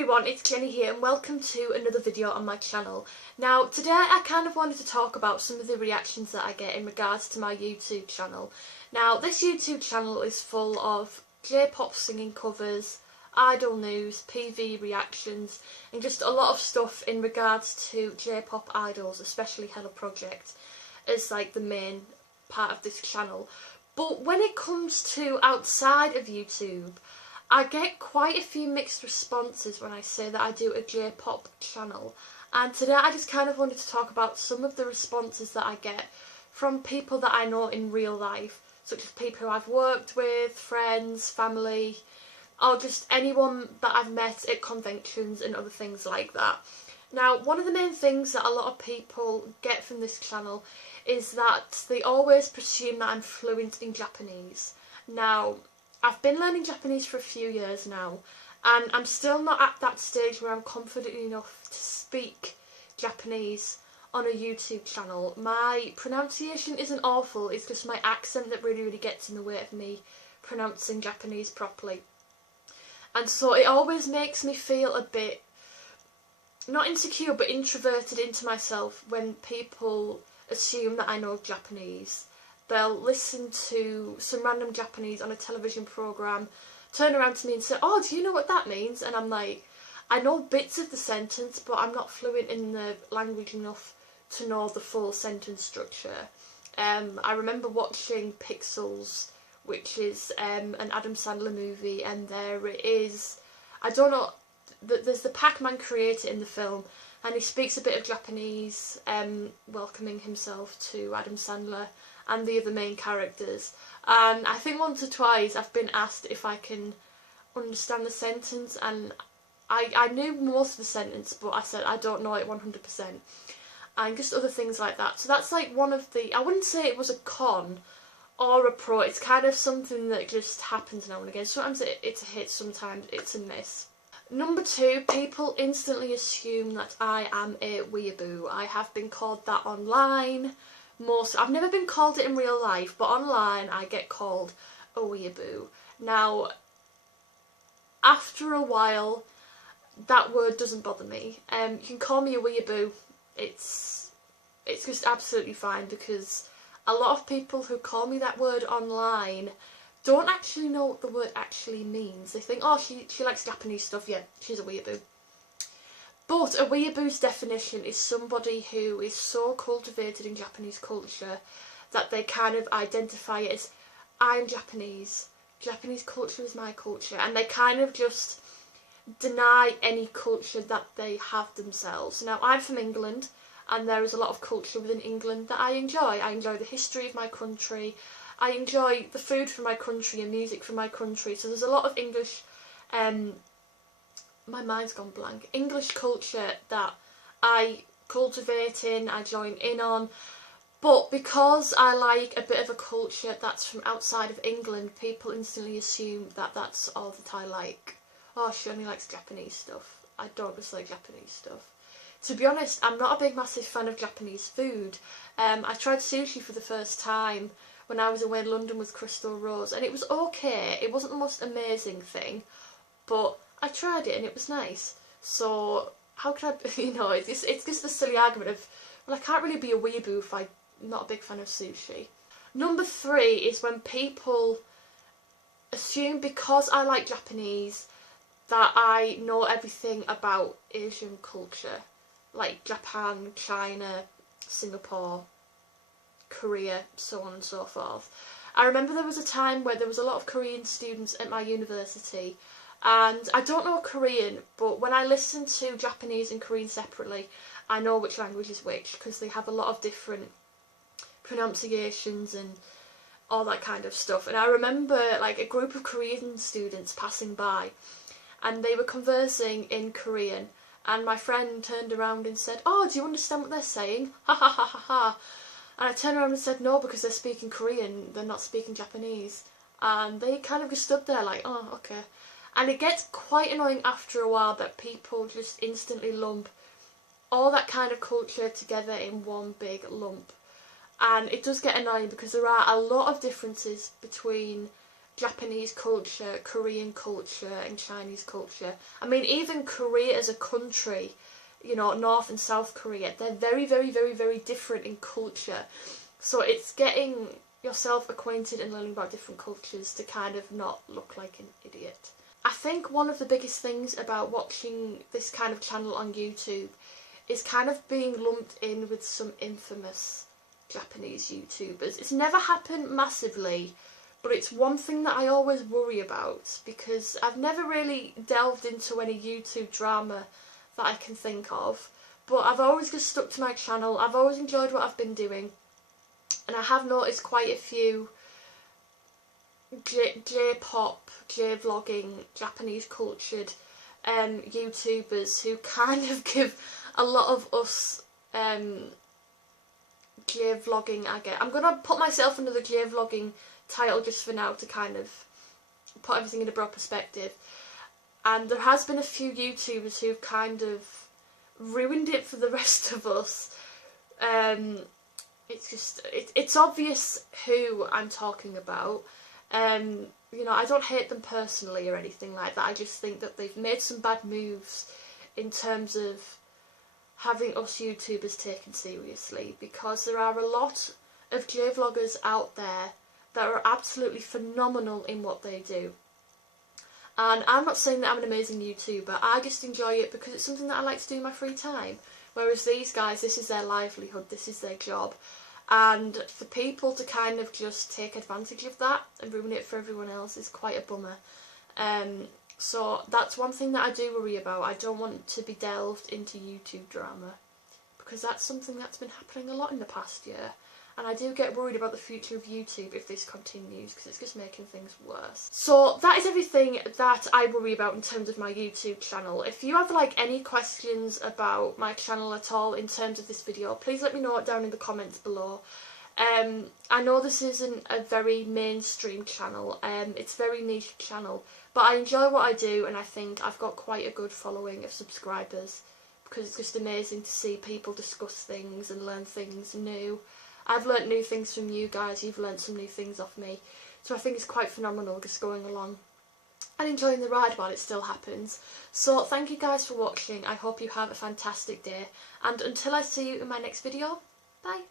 everyone, it's Jenny here and welcome to another video on my channel. Now today I kind of wanted to talk about some of the reactions that I get in regards to my YouTube channel. Now this YouTube channel is full of J-pop singing covers, idol news, PV reactions and just a lot of stuff in regards to J-pop idols, especially Hello Project, as like the main part of this channel. But when it comes to outside of YouTube, I get quite a few mixed responses when I say that I do a J-pop channel, and today I just kind of wanted to talk about some of the responses that I get from people that I know in real life, such as people who I've worked with, friends, family, or just anyone that I've met at conventions and other things like that. Now, one of the main things that a lot of people get from this channel is that they always presume that I'm fluent in Japanese. Now, I've been learning Japanese for a few years now, and I'm still not at that stage where I'm confident enough to speak Japanese on a YouTube channel. My pronunciation isn't awful, it's just my accent that really gets in the way of me pronouncing Japanese properly. And so it always makes me feel a bit, not insecure, but introverted into myself when people assume that I know Japanese. They'll listen to some random Japanese on a television programme, turn around to me and say, "Oh, do you know what that means?" And I'm like, I know bits of the sentence, but I'm not fluent in the language enough to know the full sentence structure. I remember watching Pixels, which is an Adam Sandler movie, and there it is, I don't know, there's the Pac-Man creator in the film, and he speaks a bit of Japanese, welcoming himself to Adam Sandler and the other main characters. And I think once or twice I've been asked if I can understand the sentence, and I knew most of the sentence, but I said I don't know it 100%. And just other things like that. So that's like one of the, I wouldn't say it was a con or a pro, it's kind of something that just happens now and again. Sometimes it's a hit, sometimes it's a miss. Number two, people instantly assume that I am a weeaboo. I have been called that online. I've never been called it in real life, but online I get called a weeaboo. Now, after a while, that word doesn't bother me. You can call me a weeaboo. It's just absolutely fine, because a lot of people who call me that word online don't actually know what the word actually means. They think, oh, she likes Japanese stuff, yeah, she's a weeaboo. But a weeaboo's definition is somebody who is so cultivated in Japanese culture that they kind of identify it as, I'm Japanese, Japanese culture is my culture, and they kind of just deny any culture that they have themselves. Now, I'm from England, and there is a lot of culture within England that I enjoy. I enjoy the history of my country, I enjoy the food from my country and music from my country, so there's a lot of English, my mind's gone blank, English culture that I cultivate in, I join in on. But because I like a bit of a culture that's from outside of England, people instantly assume that that's all that I like. Oh, she only likes Japanese stuff. I don't just like Japanese stuff. To be honest, I'm not a big massive fan of Japanese food. I tried sushi for the first time when I was away in London with Crystal Rose, and it was okay. It wasn't the most amazing thing, but I tried it and it was nice. So how can I, you know, it's just the silly argument of, well, I can't really be a weeaboo if I'm not a big fan of sushi. Number three is when people assume because I like Japanese that I know everything about Asian culture, like Japan, China, Singapore, Korea, so on and so forth. I remember there was a time where there was a lot of Korean students at my university, and I don't know Korean, but when I listen to Japanese and Korean separately, I know which language is which, because they have a lot of different pronunciations and all that kind of stuff. And I remember like a group of Korean students passing by, and they were conversing in Korean, and my friend turned around and said, "Oh, do you understand what they're saying? Ha ha ha ha ha." And I turned around and said, "No, because they're speaking Korean, they're not speaking Japanese." And they kind of just stood there like, "Oh, okay." And it gets quite annoying after a while that people just instantly lump all that kind of culture together in one big lump. And it does get annoying because there are a lot of differences between Japanese culture, Korean culture and Chinese culture. I mean, even Korea as a country, you know, North and South Korea, they're very, very, very, very different in culture. So it's getting yourself acquainted and learning about different cultures to kind of not look like an idiot. I think one of the biggest things about watching this kind of channel on YouTube is kind of being lumped in with some infamous Japanese YouTubers. It's never happened massively, but it's one thing that I always worry about because I've never really delved into any YouTube drama that I can think of, but I've always just stuck to my channel. I've always enjoyed what I've been doing, and I have noticed quite a few J-pop, J-vlogging, Japanese cultured YouTubers who kind of give a lot of us J-vlogging, I'm going to put myself under the J-vlogging title just for now to kind of put everything in a broad perspective. And there has been a few YouTubers who've kind of ruined it for the rest of us. It's obvious who I'm talking about. You know, I don't hate them personally or anything like that. I just think that they've made some bad moves in terms of having us YouTubers taken seriously, because there are a lot of J-vloggers out there that are absolutely phenomenal in what they do. And I'm not saying that I'm an amazing YouTuber, I just enjoy it because it's something that I like to do in my free time. Whereas these guys, this is their livelihood, this is their job. And for people to kind of just take advantage of that and ruin it for everyone else is quite a bummer. So that's one thing that I do worry about. I don't want to be delved into YouTube drama, because that's something that's been happening a lot in the past year. And I do get worried about the future of YouTube if this continues, because it's just making things worse. So that is everything that I worry about in terms of my YouTube channel. If you have like any questions about my channel at all in terms of this video, please let me know it down in the comments below. I know this isn't a very mainstream channel, it's a very niche channel, but I enjoy what I do and I think I've got quite a good following of subscribers, because it's just amazing to see people discuss things and learn things new. I've learnt new things from you guys, you've learnt some new things off me, so I think it's quite phenomenal just going along and enjoying the ride while it still happens. So thank you guys for watching, I hope you have a fantastic day, and until I see you in my next video, bye!